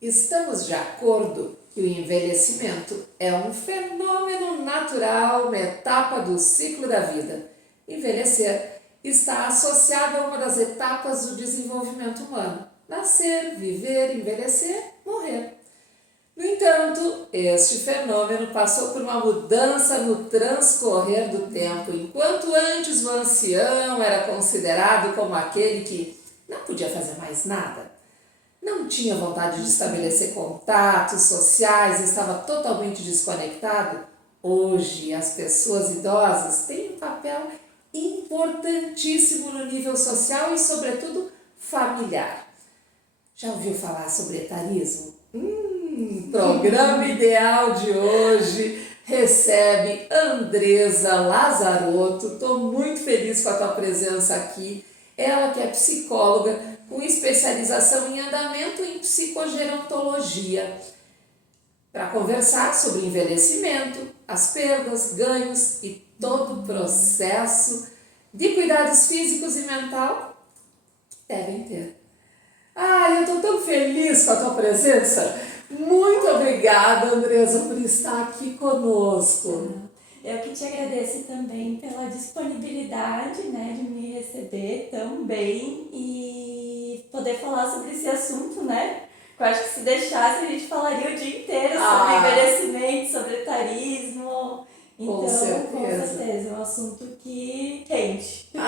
Estamos de acordo que o envelhecimento é um fenômeno natural, uma etapa do ciclo da vida. Envelhecer está associado a uma das etapas do desenvolvimento humano: nascer, viver, envelhecer, morrer. No entanto, este fenômeno passou por uma mudança no transcorrer do tempo. Enquanto antes o ancião era considerado como aquele que não podia fazer mais nada, não tinha vontade de estabelecer contatos sociais, estava totalmente desconectado, hoje as pessoas idosas têm um papel importantíssimo no nível social e, sobretudo, familiar. Já ouviu falar sobre etarismo? Programa ideal de hoje recebe Andresa Lazarotto. Estou muito feliz com a tua presença aqui. Ela que é psicóloga com especialização em andamento e em psicogerontologia, para conversar sobre envelhecimento, as perdas, ganhos e todo o processo de cuidados físicos e mental que devem ter. Eu estou tão feliz com a tua presença. Muito obrigada, Andresa, por estar aqui conosco. Eu que te agradeço também pela disponibilidade, de me receber tão bem e poder falar sobre esse assunto, Eu acho que se deixasse a gente falaria o dia inteiro sobre envelhecimento, sobre etarismo. Então, com certeza, é um assunto que quente. Que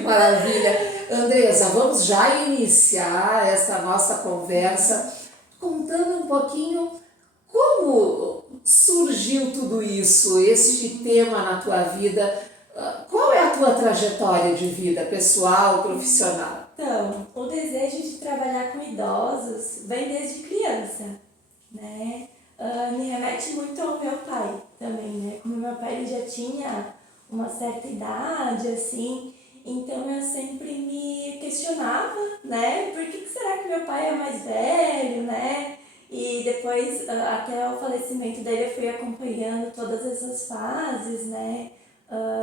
maravilha! Andresa, vamos já iniciar essa nossa conversa contando um pouquinho como surgiu tudo isso, este tema na tua vida. Qual é a tua trajetória de vida, pessoal, profissional? Então, o desejo de trabalhar com idosos vem desde criança, me remete muito ao meu pai também, Como meu pai ele já tinha uma certa idade, assim, então eu sempre me questionava, Por que será que meu pai é mais velho, E depois, até o falecimento dele, eu fui acompanhando todas essas fases,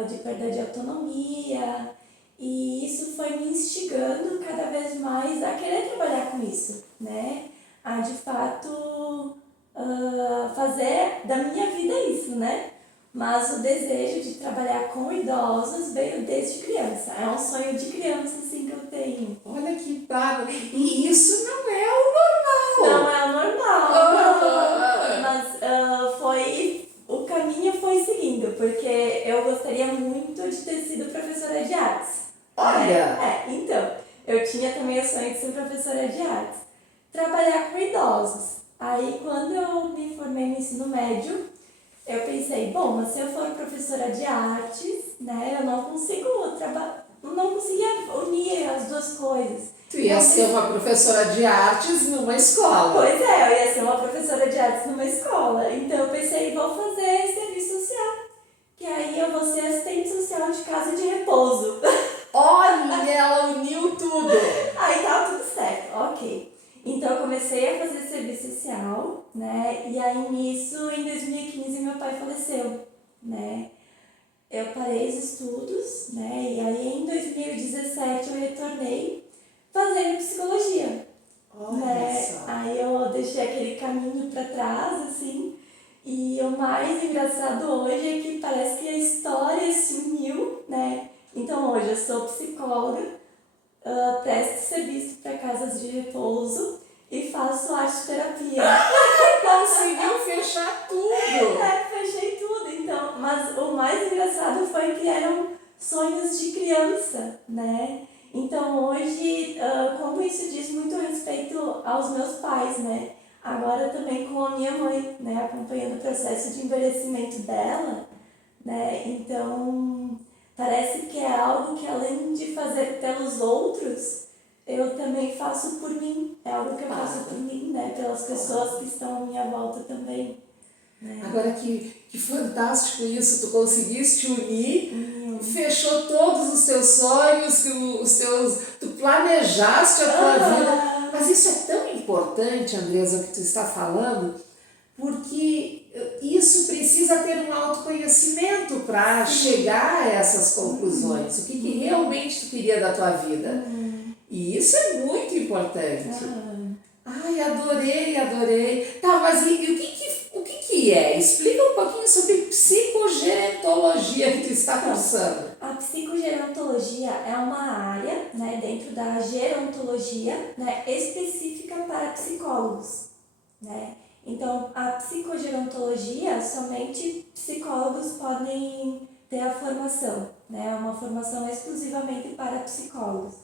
de perda de autonomia, e isso foi me instigando cada vez mais a querer trabalhar com isso, A de fato fazer da minha vida isso, Mas o desejo de trabalhar com idosos veio desde criança. É um sonho de criança, assim, que eu tenho. Olha que pago! E isso não é o normal! Não é o normal, mas o caminho foi seguindo, porque eu gostaria muito de ter sido professora de artes. Olha! Então, eu tinha também o sonho de ser professora de artes. Trabalhar com idosos. Aí, quando eu me formei no ensino médio, eu pensei, mas se eu for professora de artes, eu não consigo não conseguia unir as duas coisas. Tu ia ser uma professora de artes numa escola. Pois é, eu ia ser uma professora de artes numa escola. Então eu pensei, vou fazer serviço social, que aí eu vou ser assistente social de casa de repouso. Olha, ela uniu tudo. Aí tava tudo certo, ok. Então eu comecei a fazer serviço social, E aí nisso, em 2015, meu pai faleceu, Eu parei os estudos, E aí em 2017 eu retornei fazendo psicologia. Aí eu deixei aquele caminho para trás, assim, e o mais engraçado hoje é que parece que a história se uniu, Então hoje eu sou psicóloga, presto serviço para casas de repouso e faço arte-terapia. Conseguiu fechar tudo! Fechei tudo, então. Mas o mais engraçado foi que eram sonhos de criança, Então hoje, como isso diz muito respeito aos meus pais, Agora também com a minha mãe, acompanhando o processo de envelhecimento dela, Então parece que é algo que, além de fazer pelos outros, eu também faço por mim. É algo que eu faço por mim, pelas pessoas que estão à minha volta também. Agora que fantástico isso, tu conseguiste unir, fechou todos os teus sonhos, tu planejaste a tua vida. Mas isso é tão importante, Andresa, o que tu está falando, porque isso precisa ter um autoconhecimento para chegar a essas conclusões. O que realmente tu queria da tua vida. E isso é muito importante. Ai, adorei, adorei. Tá, mas e o que que é? Explica um pouquinho sobre psicogerontologia que tu está Então, cursando. a psicogerontologia é uma área, né, dentro da gerontologia, né, específica para psicólogos, né? Então, a psicogerontologia, somente psicólogos podem ter a formação, né? É uma formação exclusivamente para psicólogos.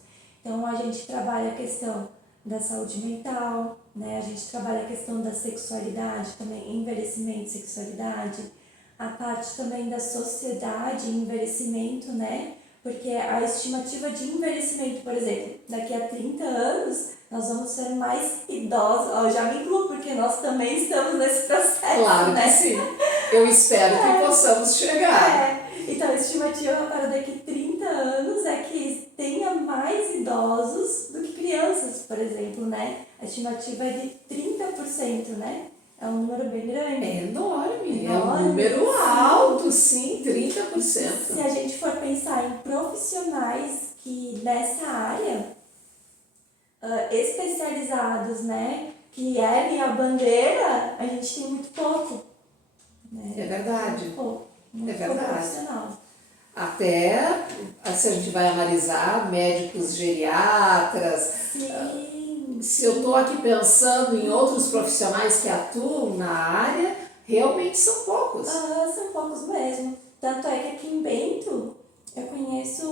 Então, a gente trabalha a questão da saúde mental, né? A gente trabalha a questão da sexualidade também, envelhecimento e sexualidade, a parte também da sociedade e envelhecimento, né? Porque a estimativa de envelhecimento, por exemplo, daqui a 30 anos, nós vamos ser mais idosos. Eu já me incluo, porque nós também estamos nesse processo, Claro né? que sim. Eu espero que possamos chegar. Então, a estimativa para daqui a 30 anos é que tenha mais idosos do que crianças, por exemplo, né? A estimativa é de 30%, né? É um número bem grande. É enorme, é um Enorme, número sim. alto, sim, Se 30%. a gente for pensar em profissionais que nessa área, especializados, né, que erguem a bandeira, a gente tem muito pouco, né? É verdade. Muito pouco. Muito É pouco verdade. profissional. Até, se a gente vai analisar, médicos geriatras, Sim. se eu estou aqui pensando em outros profissionais que atuam na área, realmente são poucos. São poucos mesmo. Tanto é que aqui em Bento eu conheço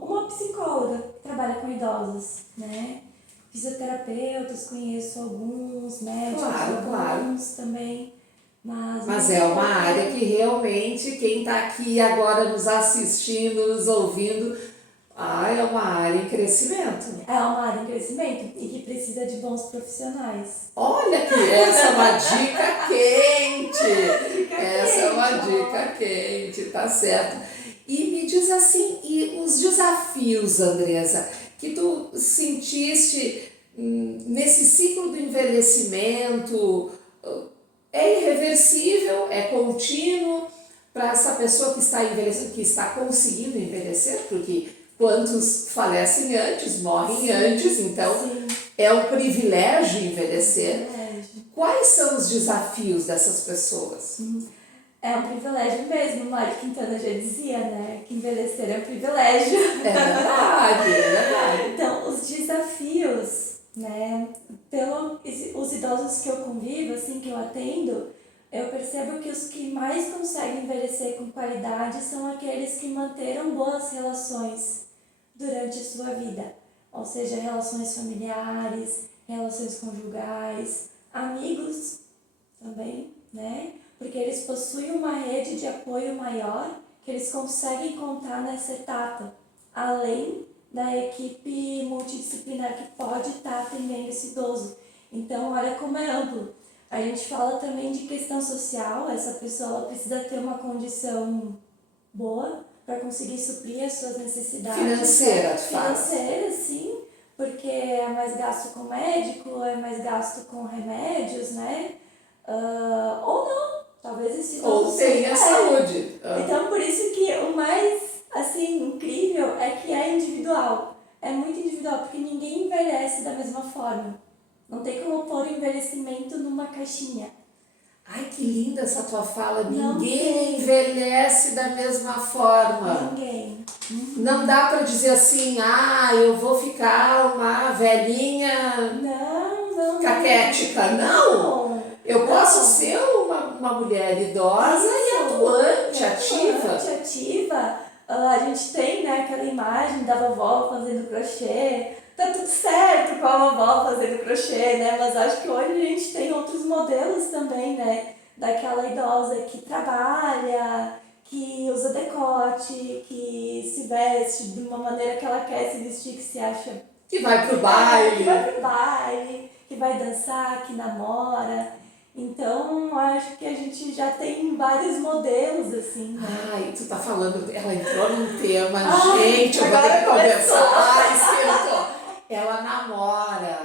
uma psicóloga que trabalha com idosos, né? Fisioterapeutas, conheço alguns, médicos, Claro, claro. alguns também. Mas é uma área que realmente quem está aqui agora nos assistindo, nos ouvindo, é uma área em crescimento. É uma área em crescimento e que precisa de bons profissionais. Olha que essa é uma dica quente. Essa é uma dica quente, tá certo. E me diz assim, e os desafios, Andresa, que tu sentiste nesse ciclo do envelhecimento, é irreversível, é contínuo para essa pessoa que está envelhecendo, que está conseguindo envelhecer, porque quantos falecem antes, morrem antes, então é um privilégio envelhecer. Quais são os desafios dessas pessoas? É um privilégio mesmo, Mário Quintana já dizia, né? Que envelhecer é um privilégio. É verdade, é verdade. Então, os desafios, né? Os idosos que eu convivo, assim, que eu atendo, eu percebo que os que mais conseguem envelhecer com qualidade são aqueles que manteram boas relações durante a sua vida. Ou seja, relações familiares, relações conjugais, amigos também, né? Porque eles possuem uma rede de apoio maior que eles conseguem contar nessa etapa, além da equipe multidisciplinar que pode estar atendendo esse idoso. Então, olha como é amplo. A gente fala também de questão social, essa pessoa precisa ter uma condição boa para conseguir suprir as suas necessidades. Financeira, tu fala. Financeira, sim, porque é mais gasto com médico, é mais gasto com remédios, né? Ou não, talvez esse Ou tenha saúde. Então, por isso que o mais, assim, incrível é que é individual. É muito individual, porque ninguém envelhece da mesma forma. Não tem como pôr o envelhecimento numa caixinha. Ai, que linda essa tua fala. Não Ninguém tem. envelhece da mesma forma. Ninguém. Não dá para dizer assim, eu vou ficar uma velhinha Não. caquética. Não! Eu posso ser uma mulher idosa e atuante, ativa. Ativa. A gente tem, né, aquela imagem da vovó fazendo crochê. Tá tudo certo com a vovó fazendo crochê, né? Mas acho que hoje a gente tem outros modelos também, né? Daquela idosa que trabalha, que usa decote, que se veste de uma maneira que ela quer se vestir, que se acha... Que vai pro baile. Que vai pro baile, que vai dançar, que namora. Então, acho que a gente já tem vários modelos, assim, né? Ai, tu tá falando, ela entrou num tema, Ai, gente, eu vou ter agora que começou. conversar. Esquentou. Ela namora.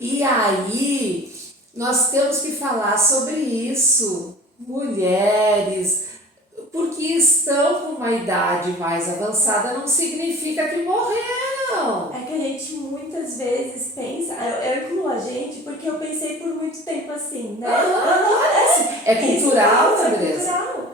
E aí, nós temos que falar sobre isso. Mulheres, porque estão com uma idade mais avançada, não significa que morreram. não. É que a gente muitas vezes pensa, eu incluo a gente porque eu pensei por muito tempo assim, né? É cultural, isso, Andressa. é cultural.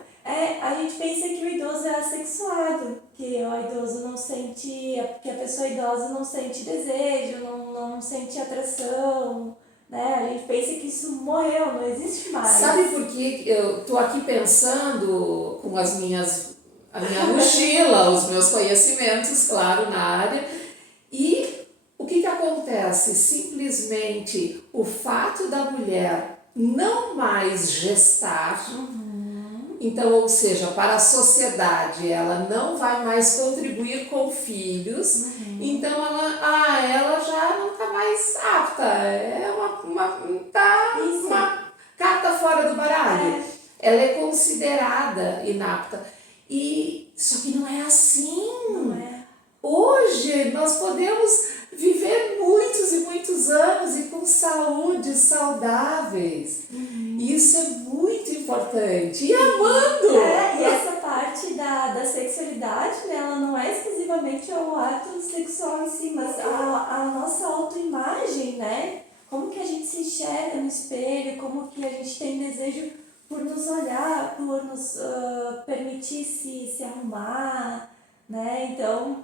A gente pensa que o idoso é assexuado, que o idoso não sente, que a pessoa idosa não sente desejo, não sente atração, né? A gente pensa que isso morreu, não existe mais. Sabe por que eu tô aqui pensando com a minha mochila, os meus conhecimentos, claro, na área, e o que acontece? Simplesmente o fato da mulher não mais gestar, então, ou seja, para a sociedade, ela não vai mais contribuir com filhos, então ela já não está mais apta, é uma carta fora do baralho. Ela é considerada inapta. Só que não é assim. Não é. Hoje nós podemos viver muitos e muitos anos e com saúde, saudáveis. Isso é muito importante. E amando! E essa parte da sexualidade, né, ela não é exclusivamente o ato sexual em si, mas a nossa autoimagem, né? Como que a gente se enxerga no espelho, como que a gente tem desejo por nos olhar, por nos permitir se arrumar, né? Então,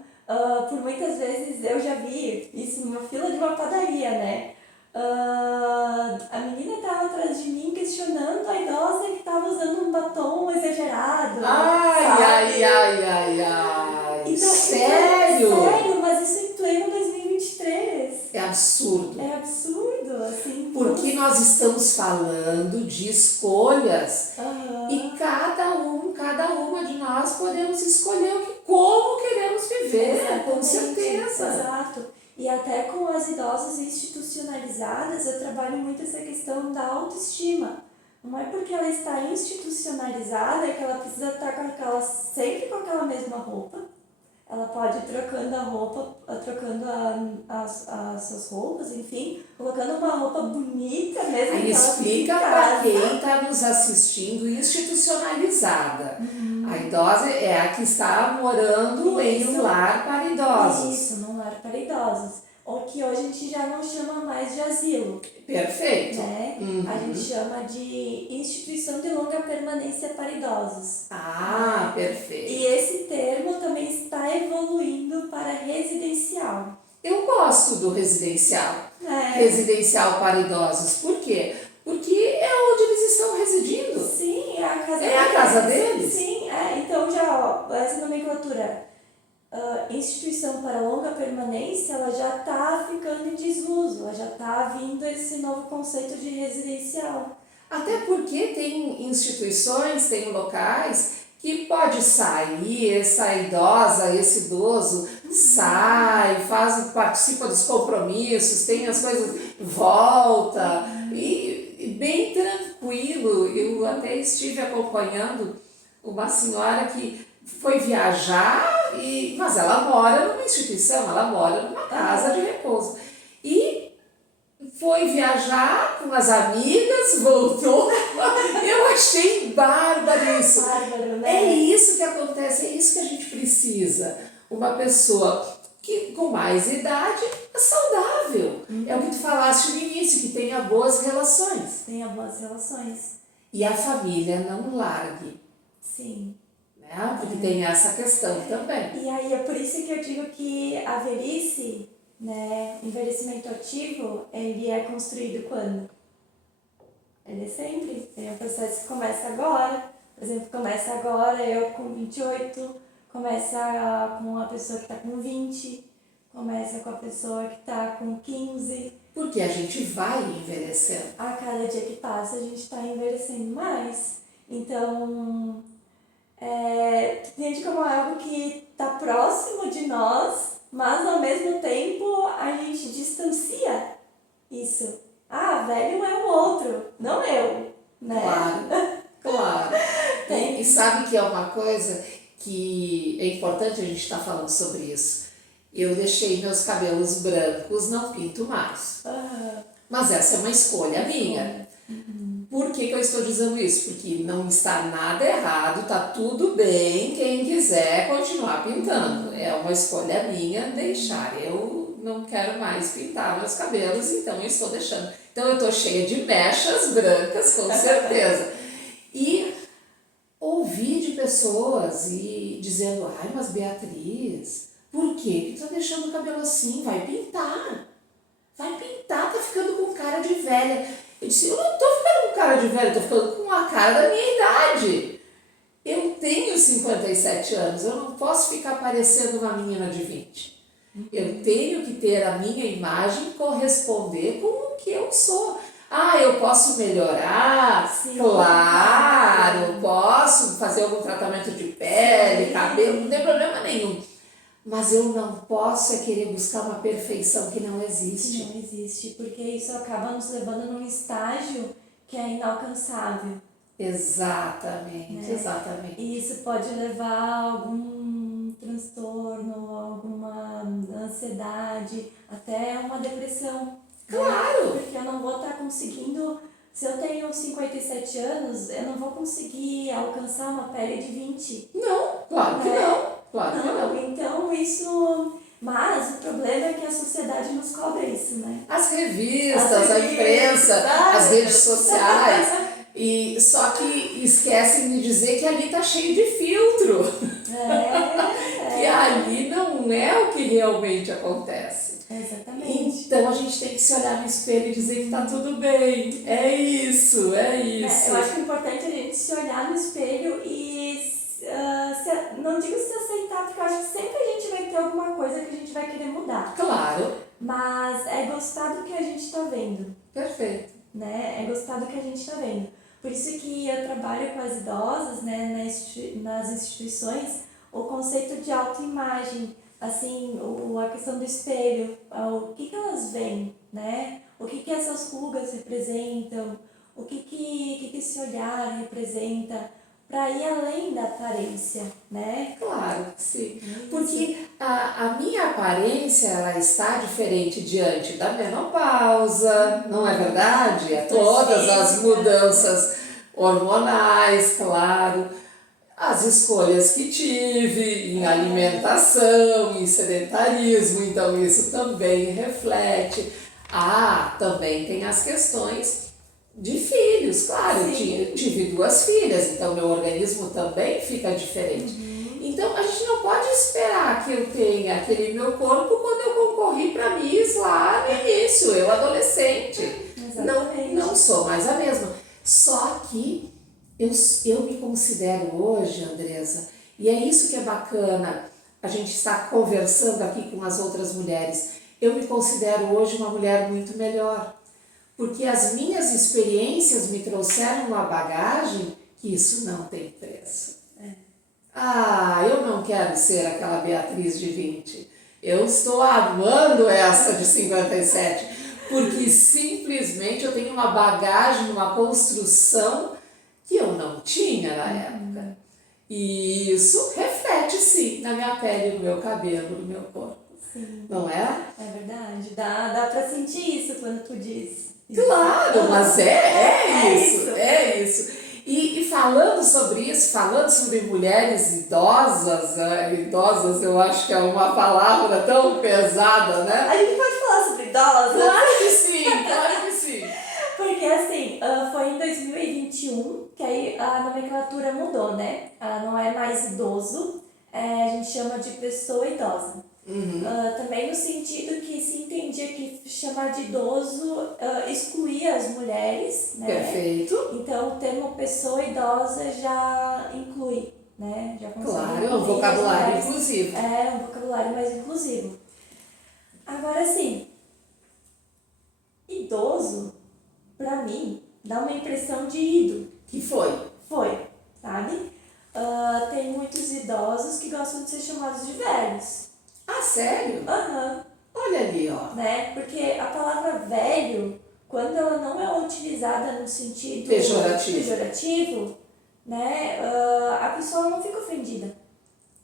por muitas vezes eu já vi isso numa fila de uma padaria, né? A menina estava atrás de mim questionando a idosa que estava usando um batom exagerado. Ai. Então, sério? Sério, mas isso em pleno 2023. É absurdo. É absurdo, assim. Porque nós estamos falando de escolhas e cada uma de nós podemos escolher como queremos viver, com certeza. Exato. E até com as idosas institucionalizadas, eu trabalho muito essa questão da autoestima. Não é porque ela está institucionalizada que ela precisa estar sempre com aquela mesma roupa. Ela pode ir trocando a roupa, trocando as suas roupas, enfim, colocando uma roupa bonita mesmo. Aí explica para quem está nos assistindo institucionalizada. A idosa é a que está morando em um lar para idosos. Isso, num lar para idosos. Ou que hoje a gente já não chama mais de asilo. Perfeito. Né? A gente chama de instituição de longa permanência para idosos. Perfeito. E esse termo também está evoluindo para residencial. Eu gosto do residencial. Residencial para idosos. Por quê? Porque é onde eles estão residindo. Sim, é a casa deles. É a casa deles? Sim, então já, essa nomenclatura instituição para longa permanência, ela já está ficando em desuso, ela já está vindo esse novo conceito de residencial. Até porque tem instituições, tem locais que pode sair, essa idosa, esse idoso sai, participa dos compromissos, tem as coisas, volta, e bem tranquilo. Eu até estive acompanhando uma senhora que foi viajar, mas ela mora numa instituição, ela mora numa casa de repouso. E foi viajar com as amigas, voltou. Eu achei bárbaro isso. Bárbaro, né? É isso que acontece, é isso que a gente precisa. Uma pessoa que com mais idade é saudável. É o que tu falaste no início, que tenha boas relações. Tenha boas relações. E a família não largue. Sim. Porque tem essa questão também. E aí é por isso que eu digo que a velhice, né, envelhecimento ativo, ele é construído quando? Ele é sempre. É um processo que começa agora. Por exemplo, começa agora eu com 28, começa com a pessoa que está com 20, começa com a pessoa que está com 15. Porque a gente vai envelhecendo. A cada dia que passa a gente está envelhecendo mais. Então, entende como é algo que está próximo de nós, mas ao mesmo tempo a gente distancia isso. Velho é o outro, não eu, né? Claro. E sabe que é uma coisa que é importante a gente estar falando sobre isso. Eu deixei meus cabelos brancos, não pinto mais. Mas essa é uma escolha minha. Por que eu estou dizendo isso? Porque não está nada errado, está tudo bem quem quiser continuar pintando. É uma escolha minha deixar. Eu não quero mais pintar meus cabelos, então eu estou deixando. Então eu estou cheia de mechas brancas, com certeza. E ouvir de pessoas e dizendo, ai, mas Beatriz, por que tu tá deixando o cabelo assim? Vai pintar. Vai pintar, tá ficando com cara de velha. Eu disse, eu não tô ficando com cara de velha, eu tô ficando com a cara da minha idade. Eu tenho 57 anos, eu não posso ficar parecendo uma menina de 20. Eu tenho que ter a minha imagem corresponder com o que eu sou. Ah, eu posso melhorar? Sim. Claro, posso fazer algum tratamento de pele, cabelo, não tem problema nenhum. Mas eu não posso querer buscar uma perfeição que não existe. Não existe, porque isso acaba nos levando num estágio que é inalcançável. Exatamente, exatamente. E isso pode levar a algum transtorno, alguma ansiedade, até uma depressão. Claro! Porque eu não vou estar conseguindo, se eu tenho 57 anos, eu não vou conseguir alcançar uma pele de 20. Não, claro que não. Claro que não. Então isso... Mas o problema é que a sociedade nos cobra isso, né? As revistas, a imprensa, as redes sociais. E só que esquecem de dizer que ali tá cheio de filtro. Que ali não é o que realmente acontece. Exatamente. Então a gente tem que se olhar no espelho e dizer que tá tudo bem. É isso, é isso. Eu acho que é importante a gente se olhar no espelho e não digo se aceitar, porque eu acho que sempre a gente vai ter alguma coisa que a gente vai querer mudar. Claro. Mas é gostar do que a gente está vendo. Perfeito. Né? É gostar do que a gente está vendo. Por isso que eu trabalho com as idosas, né, nas instituições, o conceito de autoimagem, assim, a questão do espelho, o que elas veem, né? O que essas rugas representam, o que esse olhar representa, para ir além da aparência, né? Claro que sim. Porque a minha aparência, ela está diferente diante da menopausa, não é verdade? Todas as mudanças hormonais, claro. As escolhas que tive em alimentação, em sedentarismo, então isso também reflete. Também tem as questões de filhos, claro, eu tive 2 filhas, então meu organismo também fica diferente. Então a gente não pode esperar que eu tenha aquele meu corpo quando eu concorri para Miss lá no início, eu adolescente. Não sou mais a mesma. Só que eu me considero hoje, Andresa, e é isso que é bacana, a gente está conversando aqui com as outras mulheres, eu me considero hoje uma mulher muito melhor. Porque as minhas experiências me trouxeram uma bagagem que isso não tem preço. Eu não quero ser aquela Beatriz de 20. Eu estou amando essa de 57, porque simplesmente eu tenho uma bagagem, uma construção que eu não tinha na época. E isso reflete, sim, na minha pele, no meu cabelo, no meu corpo. Sim. Não é? É verdade. Dá pra sentir isso quando tu diz. Claro, mas é isso. E falando sobre isso, falando sobre mulheres idosas, idosas eu acho que é uma palavra tão pesada, né? A gente pode falar sobre idosas? Claro que sim, claro que sim. Porque assim, foi em 2021 que aí a nomenclatura mudou, né? Ela não é mais idoso, a gente chama de pessoa idosa. Também no sentido que se entendia que chamar de idoso excluía as mulheres, né? Perfeito. Então o termo pessoa idosa já inclui, né? Já claro, é um vocabulário inclusivo. É um vocabulário mais inclusivo. Agora sim, idoso, pra mim, dá uma impressão de ido. Que foi? Foi, sabe? Tem muitos idosos que gostam de ser chamados de velhos. Ah, sério? Olha ali, ó. Né? Porque a palavra velho, quando ela não é utilizada no sentido pejorativo, né? A pessoa não fica ofendida.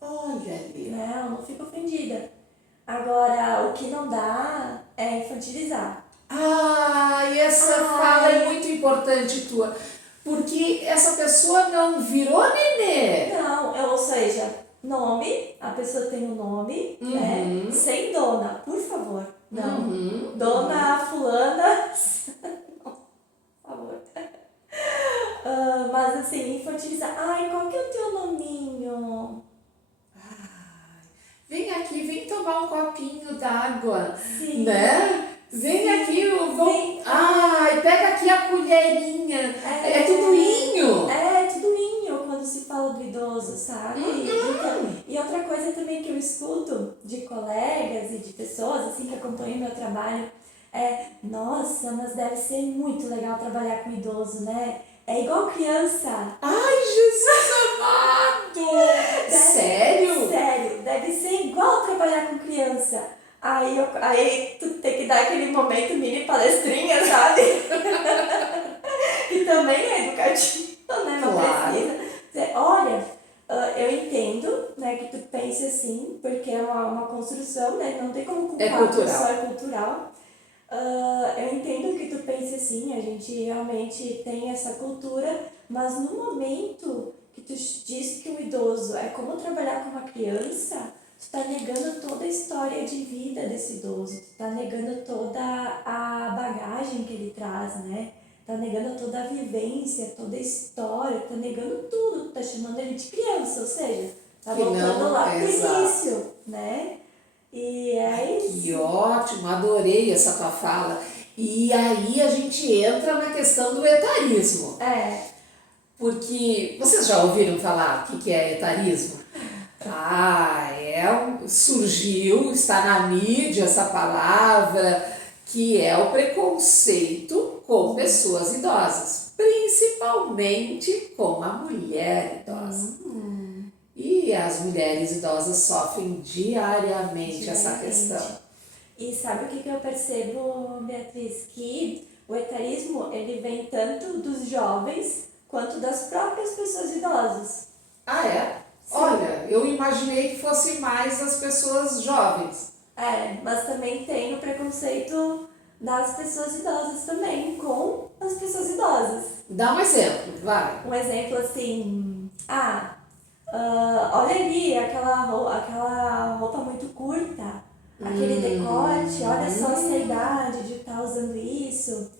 Olha ali. Né? Ela não fica ofendida. Agora, o que não dá é infantilizar. E essa fala é muito importante. importante tua? Porque essa pessoa não virou nenê. Não, ou seja, nome, a pessoa tem um nome, né? Sem dona, por favor. Não. Dona fulana. Não, por favor. Mas assim, infantilizar. Ai, qual que é o teu nominho? Vem aqui, vem tomar um copinho d'água, Sim. né? Vem aqui, eu vou... Ai, pega aqui a colherinha. É tudo inho. É tudo inho quando se fala do idoso, sabe? Então, e outra coisa também que eu escuto de colegas e de pessoas assim que acompanham meu trabalho é: nossa, mas deve ser muito legal trabalhar com idoso, né? É igual criança. Ai, Jesus amado! Sério? Sério, deve ser igual trabalhar com criança. Aí tu tem que dar aquele momento mini palestrinha, sabe? Que também é educativo, né? Não Claro. precisa dizer, olha, eu entendo, né, que tu pense assim, porque é uma construção, né? Não tem como culpar, É cultural. só é cultural. Eu entendo que tu pense assim, a gente realmente tem essa cultura, mas no momento que tu diz que o idoso é como trabalhar com uma criança, tu tá negando toda a história de vida desse idoso, tu tá negando toda a bagagem que ele traz, né? Tá negando toda a vivência, toda a história, tá negando tudo, tu tá chamando ele de criança, ou seja, tá Que voltando não, lá pro exato. início, né? E é isso. Que ótimo, adorei essa tua fala. E aí a gente entra na questão do etarismo. Porque vocês já ouviram falar o que é etarismo? Surgiu, está na mídia essa palavra, que é o preconceito com pessoas idosas, principalmente com a mulher idosa. E as mulheres idosas sofrem diariamente essa questão. E sabe o que eu percebo, Beatriz? Que o etarismo, ele vem tanto dos jovens quanto das próprias pessoas idosas. Ah, é? Sim. Olha, eu imaginei que fosse mais as pessoas jovens. Mas também tem o preconceito das pessoas idosas também com as pessoas idosas. Dá um exemplo, vai. Um exemplo assim, olha ali aquela roupa muito curta, aquele decote, olha só essa idade de estar usando isso,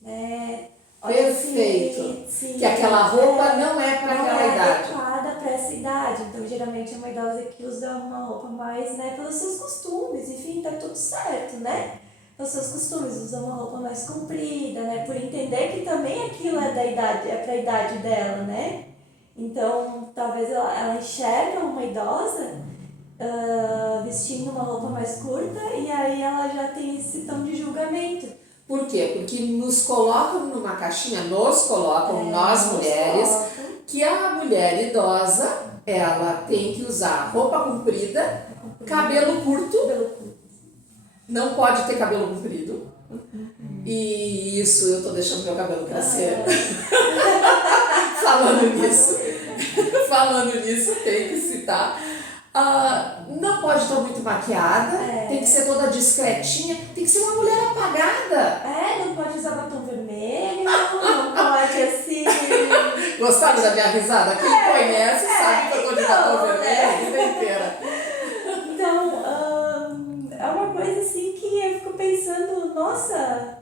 né? Perfeito. Sim, que aquela roupa não é para aquela idade. Não é adequada para essa idade. Então, geralmente é uma idosa que usa uma roupa mais, né, pelos seus costumes. Enfim, tá tudo certo, né? Pelos seus costumes, usa uma roupa mais comprida, né? Por entender que também aquilo é da idade, é para a idade dela, né? Então, talvez ela enxerga uma idosa vestindo uma roupa mais curta e aí ela já tem esse tom de julgamento. Por quê? Porque nos colocam numa caixinha, nós mulheres, que a mulher idosa, ela tem que usar roupa comprida, cabelo curto, não pode ter cabelo comprido. E isso, eu tô deixando meu cabelo crescer. Falando nisso, tem que citar. Não pode estar muito maquiada, tem que ser toda discretinha, tem que ser uma mulher apagada. Não pode usar batom vermelho, não pode assim. Gostaram da minha risada? Quem conhece sabe que eu tô de batom vermelho a vida inteira. Então, é uma coisa assim que eu fico pensando, nossa,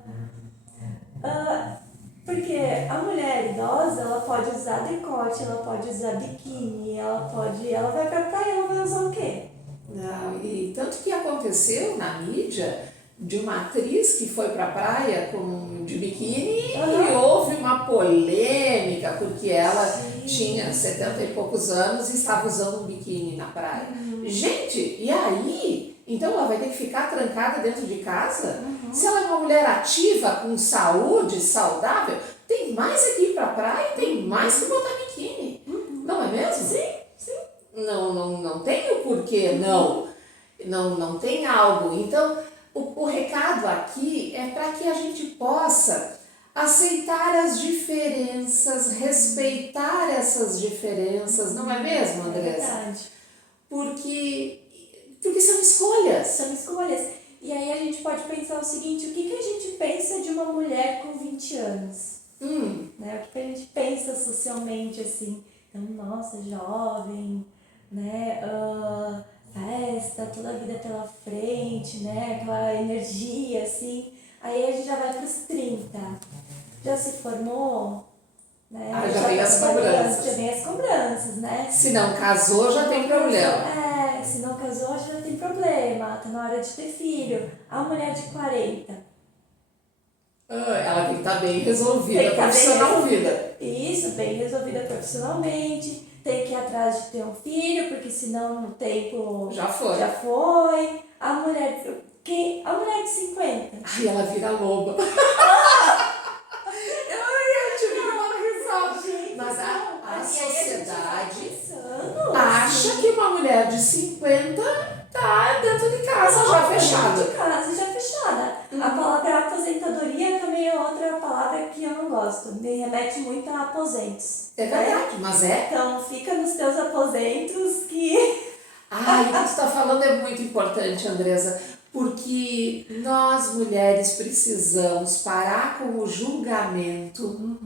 porque a mulher idosa, ela pode usar decote, ela pode usar biquíni, ela vai pra praia, ela vai usar o quê? Não, e tanto que aconteceu na mídia de uma atriz que foi pra praia de biquíni e houve uma polêmica porque ela tinha 70 e poucos anos e estava usando um biquíni na praia. Gente, e aí? Então ela vai ter que ficar trancada dentro de casa? Se ela é uma mulher ativa, com saúde, saudável, tem mais que ir pra praia, tem mais que botar biquíni. Não é mesmo? Sim. Não tem o porquê, não tem algo. Então, o recado aqui é para que a gente possa aceitar as diferenças, respeitar essas diferenças, não é mesmo, Andressa? É verdade. Porque são escolhas. São escolhas. E aí a gente pode pensar o seguinte, o que a gente pensa de uma mulher com 20 anos? Né? O que a gente pensa socialmente, assim. Então, nossa, jovem, né? Festa, toda a vida pela frente, né? Aquela energia, assim. Aí a gente já vai para os 30. Já se formou, né? Já Já vem as trabalhando, cobranças. já vem as cobranças, né? Se não casou, já tem problema. Se não casou, já tem problema. Tá na hora de ter filho. A mulher de 40. Ela tem que estar bem resolvida Tem que estar bem profissionalmente. Isso, bem resolvida profissionalmente. Tem que ir atrás de ter um filho, porque senão no tempo Já foi. já foi. A mulher de 50. Ai, ela vira loba. Eu tive uma risada. Mas a sociedade acha que uma mulher de 50 tá dentro de casa já fechada. Dentro de casa já fechada. A palavra aposentadoria também é outra palavra que eu não gosto. Me remete muito a aposentos. É verdade, mas é. Então fica nos teus aposentos que... O que tu tá falando é muito importante, Andresa, porque nós mulheres precisamos parar com o julgamento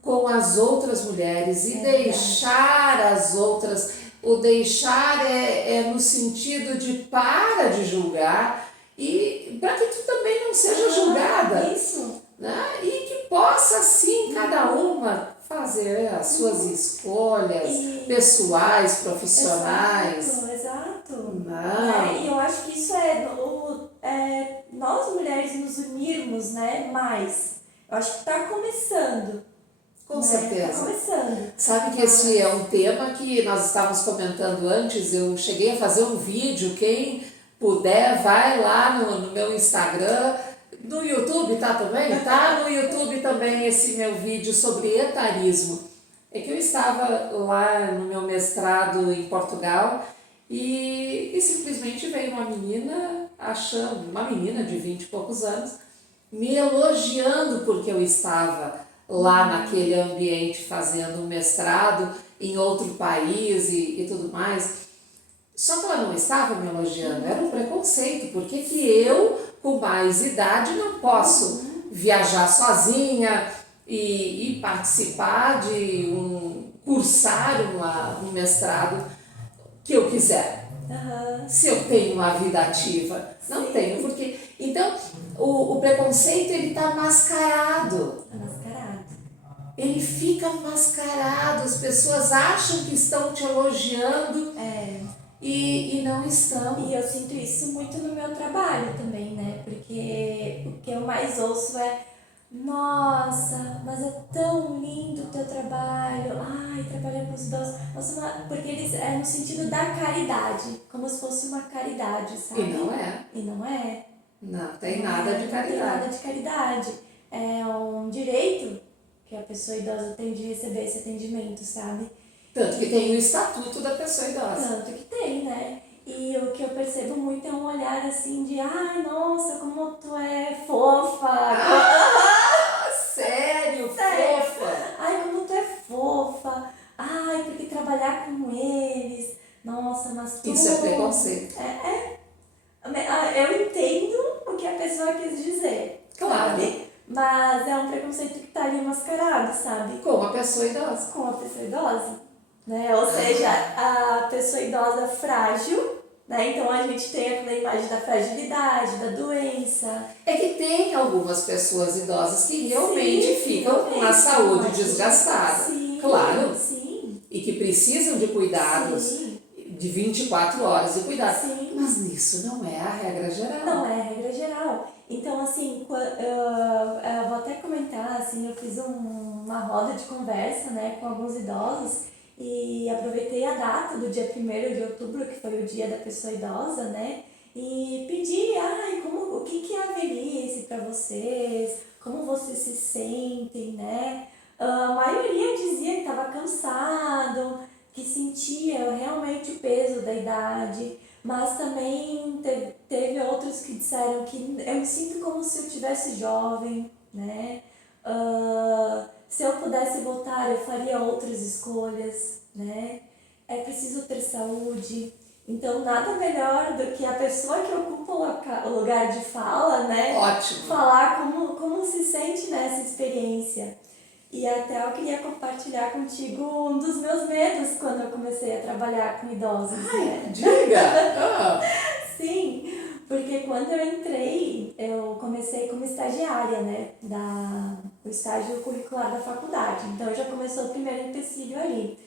com as outras mulheres e deixar as outras. O deixar é no sentido de para de julgar e para que tu também não seja julgada. Isso. Né? E que possa sim cada uma fazer as suas escolhas pessoais, profissionais. Exato. Não. E eu acho que isso nós mulheres nos unirmos, né, mais. Eu acho que está começando. Com certeza. Tá começando. Sabe que esse é um tema que nós estávamos comentando antes, eu cheguei a fazer um vídeo, quem puder vai lá no meu Instagram, no YouTube tá também? Tá no YouTube também esse meu vídeo sobre etarismo. É que eu estava lá no meu mestrado em Portugal e simplesmente veio uma menina uma menina de 20 e poucos anos, me elogiando porque eu estava lá naquele ambiente fazendo um mestrado em outro país e tudo mais. Só que ela não estava me elogiando, era um preconceito, porque que eu, com mais idade, não posso viajar sozinha e participar de cursar um mestrado que eu quiser. Se eu tenho uma vida ativa, não tenho, porque... Então, o preconceito, ele está mascarado. Ele fica mascarado, as pessoas acham que estão te elogiando e não estão. E eu sinto isso muito no meu trabalho também, né? Porque o que eu mais ouço é: nossa, mas é tão lindo o teu trabalho, ai, trabalhar com os idosos. Nossa, porque eles é no sentido da caridade, como se fosse uma caridade, sabe? E não é. E não é. Não tem nada de caridade. Não tem nada de caridade. É um direito que a pessoa idosa tem de receber esse atendimento, sabe? Tanto que tem o estatuto da pessoa idosa. Tanto que tem, né? E o que eu percebo muito é um olhar assim de: ai, nossa, como tu é fofa. Sério, fofa. Ai, como tu é fofa. Ai, porque trabalhar com eles. Nossa, mas tu... Isso é preconceito. Eu entendo o que a pessoa quis dizer. Claro. Sabe? Mas é um preconceito que tá ali mascarado, sabe? Com a pessoa idosa. Com a pessoa idosa. Né? Ou seja, a pessoa idosa frágil, né? Então a gente tem aquela imagem da fragilidade, da doença. É que tem algumas pessoas idosas que realmente ficam com a saúde desgastada. Sim, claro. Sim. E que precisam de cuidados de 24 horas de cuidado. Sim. Mas nisso não é a regra geral. Não é a regra geral. Então, assim, eu vou até comentar, assim, eu fiz uma roda de conversa, né, com alguns idosos e aproveitei a data do dia 1º de outubro, que foi o dia da pessoa idosa, né, e pedi, o que é a velhice para vocês, como vocês se sentem, né. A maioria dizia que estava cansado, que sentia realmente o peso da idade, mas também teve outros que disseram que eu me sinto como se eu estivesse jovem, né? Se eu pudesse voltar, eu faria outras escolhas, né? É preciso ter saúde. Então, nada melhor do que a pessoa que ocupa o lugar de fala, né? Ótimo. Falar como como se sente nessa experiência. E até eu queria compartilhar contigo um dos meus medos quando eu comecei a trabalhar com idosos. Ai, diga! Ah, Sim, porque quando eu entrei, eu comecei como estagiária, né, do estágio curricular da faculdade. Então já começou o primeiro empecilho ali.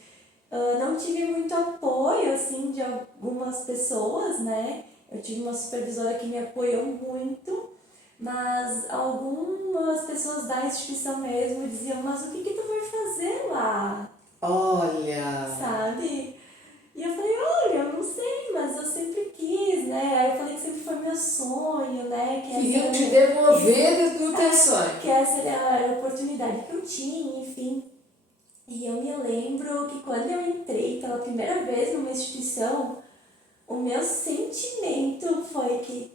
Não tive muito apoio, assim, de algumas pessoas, né? Eu tive uma supervisora que me apoiou muito, mas algumas pessoas da instituição mesmo diziam, mas o que que tu vai fazer lá? olha, Sabe? E eu falei, olha, eu não sei, mas eu sempre quis, né? Aí eu falei que sempre foi meu sonho, né? queriam te demover do teu que sonho. essa era a oportunidade que eu tinha, enfim. E eu me lembro que quando eu entrei pela primeira vez numa instituição, o meu sentimento foi que,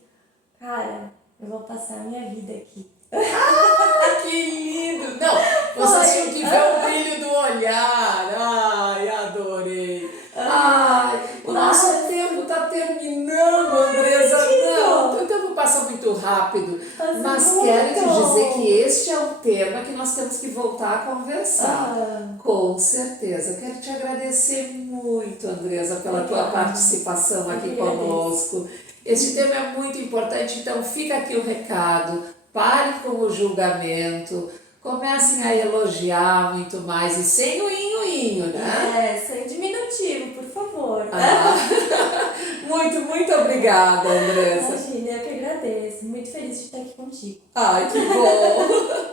cara, eu vou passar a minha vida aqui. Ah, que lindo! Não, vocês tinham que ver o brilho do olhar. Ai, adorei. Ai, o nosso tempo está terminando, Andresa. Não, o tempo passa muito rápido. Mas quero te dizer que este é um tema que nós temos que voltar a conversar. Com certeza. Eu quero te agradecer muito, Andresa, pela tua participação aqui conosco. Este tema é muito importante, então fica aqui o recado. Pare com o julgamento, comecem a elogiar muito mais e sem o inho, né? Sem diminutivo, por favor. Muito obrigada, Andressa. Imagina, eu que agradeço. Muito feliz de estar aqui contigo. Ai, que bom!